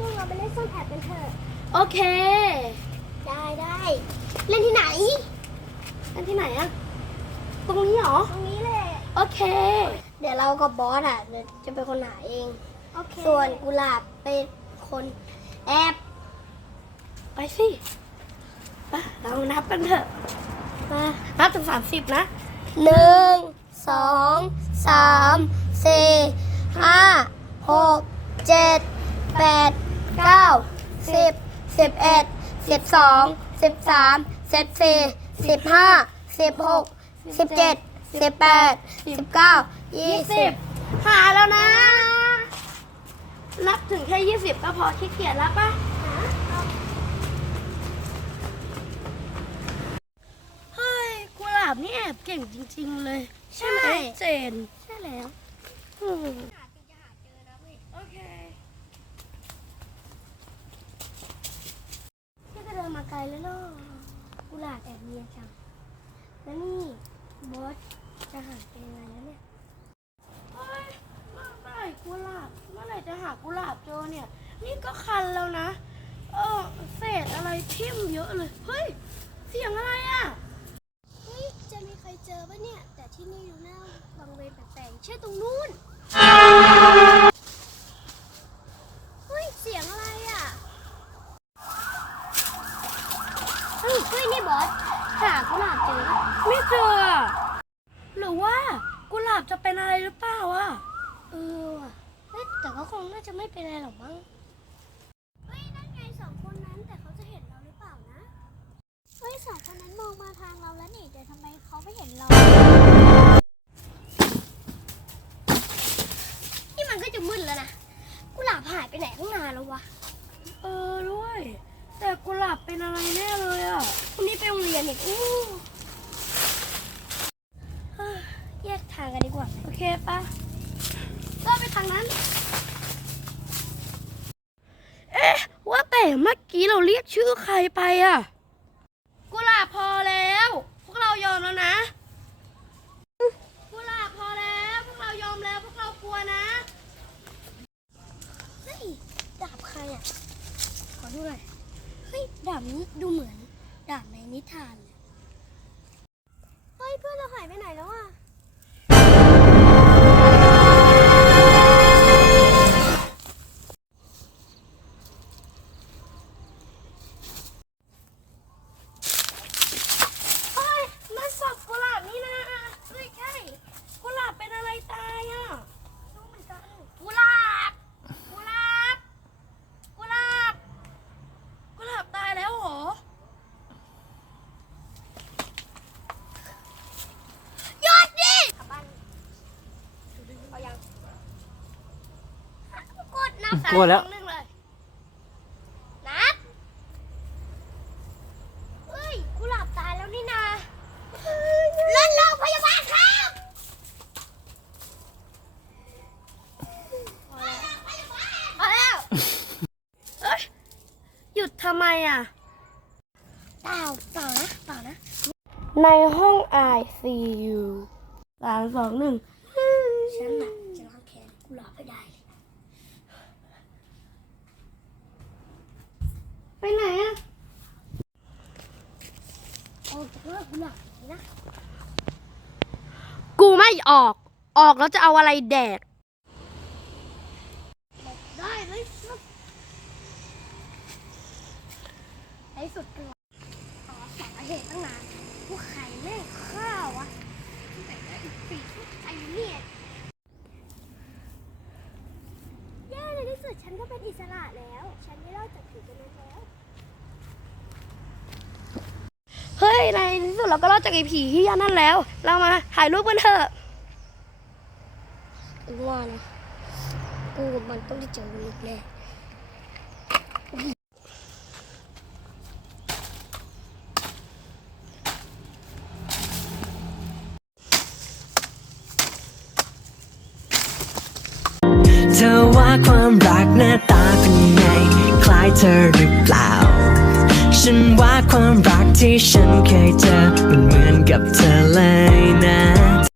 พวกเราไปเล่นซ่อนแอบกันเถอะ โอเค ได้ได้ เล่นที่ไหนกันที่ไหนอะตรงนี้เหรอ ตรงนี้แหละโอเค เดี๋ยวเรากับบอสอะเดี๋ยวจะเป็นคนหาเอง โอเค ส่วนกุหลาบเป็นคนแอบ ไปสิไปเรานับกันเถอะมานับถึงสามสิบนะหนึ่งสองสามสี่ห้าหกเจ็ดแปดเก้าสิบ สิบเอ็ดสิบสองสิบสามสิบสี่สิบห้าสิบหกสิบเจ็ดสิบแปดสิบเก้ายี่สิบหาแล้วนะ นับถึงแค่ยี่สิบก็พอขี้เกียจแล้วปะเฮ้ยกุหลาบนี่แอบเก่งจริง ๆ เลย ใช่ไหมเจน ใช่แล้ว อืมโอเค พี่ก็เดินมาไกลแล้วเนาะ กุหลาบแอบเนียนจังแล้วนี่บอสจะหาเจออะไรแล้วเนี่ยเฮ้ยเมื่อไหร่กุหลาบเมื่อไหร่จะหากุหลาบเจอเนี่ย นี่ก็คันแล้วนะ เออเศษอะไรทิ่มเยอะเลยเฮ้ยเสียงอะไรอะเฮ้ยจะมีใครเจอปะเนี่ย แต่ที่นี่ดูหน้าบางเวรแปลกๆเช่นตรงนู้น เฮ้ยเฮ้ยนี่บอส หากุหลาบเจอปะไม่เจออะหรือว่ากุหลาบจะเป็นอะไรหรือเปล่าอะ เออว่ะเฮ้ยแต่ก็คงน่าจะไม่เป็นอะไรหรอกมั้ง เฮ้ยนั่นไงสองคนนั้นแต่เขาจะเห็นเราหรือเปล่านะ เฮ้ยสองคนนั้นมองมาทางเราแล้วนี่แต่ทำไมเขาไม่เห็นเรา นี่มันก็จะมืดแล้วนะ กุหลาบหายไปไหนตั้งนานแล้ววะ เออด้วย แต่กุหลาบเป็นอะไรแน่เลยอะพรุ่งนี้ไปโรงเรียนอีกอู้เฮ้ยแยกทางกันดีกว่า โอเคปะก็ไปทางนั้น เอ๊ะ ว่าแต่เมื่อกี้เราเรียกชื่อใครไปอะ กุหลาบพอแล้ว พวกเรายอมแล้วนะ กุหลาบพอแล้ว พวกเรายอมแล้ว พวกเรากลัวนะ เฮ้ยดาบใครอะ ขอดูหน่อย เฮ้ยดาบนี้ดูเหมือนดาบในนิทานเลยเฮ้ยเพื่อนเราหายไปไหนแล้วอะ นับกดแล้วสามสองหนึ่งเลยนับเฮ้ยกุหลาบตายแล้วนี่นาเล่นโรงพยาบาลครับพอแล้วเอ้ยหยุดทำไมอะเปล่าเปล่านะเปล่านะ ในห้อง ICU สามสองหนึ่งฉันน่ะจะล้างแค้นกุหลาบให้ได้เลย ไปไหนอะออกจากเรื่องกุหลาบนี้นะกูไม่ออก ออกแล้วจะเอาอะไรแดกได้เลยสุดในสุดก็ต่อสาเหตุตั้งนานพวกใครแม่งฆ่าวะแต่ละอีกปีพวกใครเนี่ยแย่ในที่สุดฉันก็เป็นอิสระแล้ว ฉันไม่รอดจากผีตัวนั้นแล้ว เฮ้ย ในที่สุดเราก็รอดจากไอ้ผีที่ยันนั่นแล้ว เรามาถ่ายรูปกันเถอะกูว่านะกูกับมันต้องได้เจอกันอีกแน่เธอว่าความรักหน้าตาเป็นไง คล้ายเธอหรือเปล่า ฉันว่าความรักที่ฉันเคยเจอมันเหมือนกับเธอเลยนะ